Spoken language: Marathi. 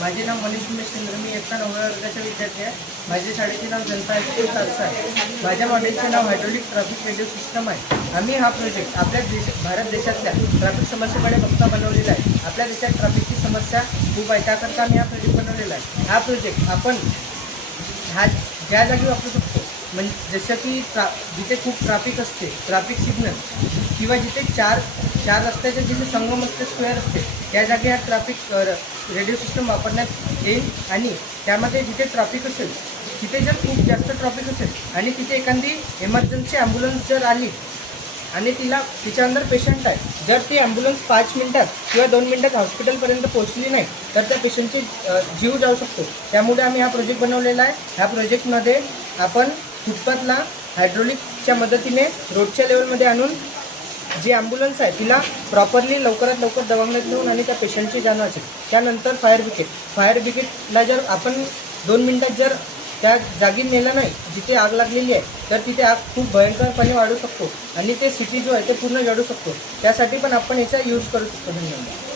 माझे नाव मनीष उमेश चंद्र, मी इयत्ता 9व्या वर्गाचा विद्यार्थी आहे. माझ्या शाळेचे नाव जनता हायस्कूल सारसा आहे. माझ्या मॉडेलचे नाव हायड्रोलिक ट्रॅफिक रेडिओ सिस्टम आहे. आम्ही हा प्रोजेक्ट आपल्या भारत देशातल्या ट्रॅफिक समस्येकडे बघता बनवलेला आहे. आपल्या देशात ट्रॅफिकची समस्या खूप आहे, त्याकरता आम्ही हा प्रोजेक्ट बनवलेला आहे. हा प्रोजेक्ट आपण ज्या जागी वापरू शकतो, म्हणजे जसं की जिथे खूप ट्रॅफिक असते, ट्रॅफिक सिग्नल, किंवा जिथे चार रस्त्याचे जिथे संगम असते, स्क्वेअर असते, त्या जागी हा ट्रॅफिक रेडिओ सिस्टम वापरण्यात येईल. आणि त्यामध्ये जिथे ट्रॅफिक असेल, तिथे जर खूप जास्त ट्रॅफिक असेल आणि तिथे एखादी इमर्जन्सी ॲम्ब्युलन्स जर आली आणि तिच्या अंदर पेशंट आहे, जर ती ॲम्ब्युलन्स 5 मिनटात किंवा 2 मिनटात हॉस्पिटलपर्यंत पोहोचली नाही तर त्या पेशंटचे जीव जाऊ शकतो. त्यामुळे आम्ही हा प्रोजेक्ट बनवलेला आहे. ह्या प्रोजेक्टमध्ये आपण फुटपाथला हायड्रोलिकच्या मदतीने रोडच्या लेवलमध्ये आणून जी ॲम्ब्युलन्स आहे तिला प्रॉपरली लवकरात लवकर दवाखान्यात नेऊन आणि त्या पेशंटची जान वाचेल. त्यानंतर फायर ब्रिगेडला जर आपण 2 मिनटात जर त्या जागी नेलं नाही जिथे आग लागलेली आहे, तर तिथे आग खूप भयंकरपणे वाढू शकतो आणि ते सिटी जो आहे ते पूर्ण जळू शकतो. त्यासाठी पण आपण याचा यूज करू शकतो. धन्यवाद.